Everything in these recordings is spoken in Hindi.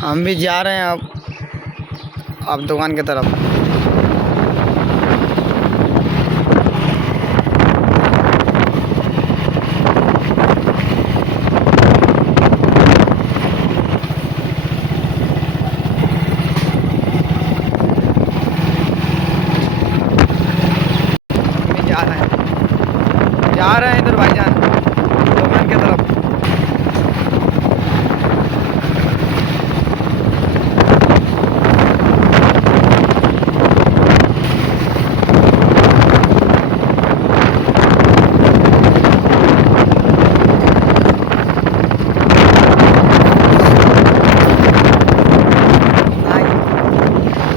हम भी जा रहे हैं अब दुकान की तरफ। जा रहे हैं इधर भाईजान दुकान की तरफ।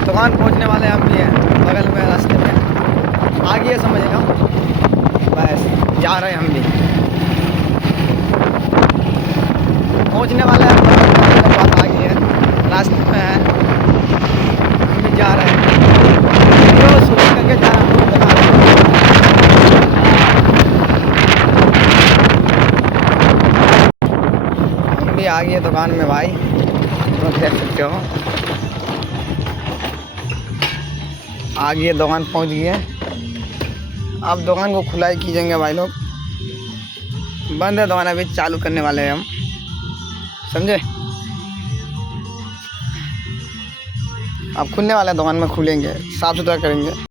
दुकान पहुंचने वाले हम भी हैं, बगल में रास्ते में आगे समझेगा। बस जा रहे हैं हम भी, पहुंचने वाले हैं, बात आगे है, रास्ते में है, हम भी जा रहे हैं। तो सोच करके जा रहे हैं। हम भी आ गए दुकान में भाई, तो देख सकते हो आ गए, दुकान पहुंच गए। अब दुकान को खुलाई कीजिएंगे भाई लोग, बंद है दुकान, अभी चालू करने वाले हैं हम, समझे। अब खुलने वाला है दुकान में, खुलेंगे, साफ़ सुथरा करेंगे।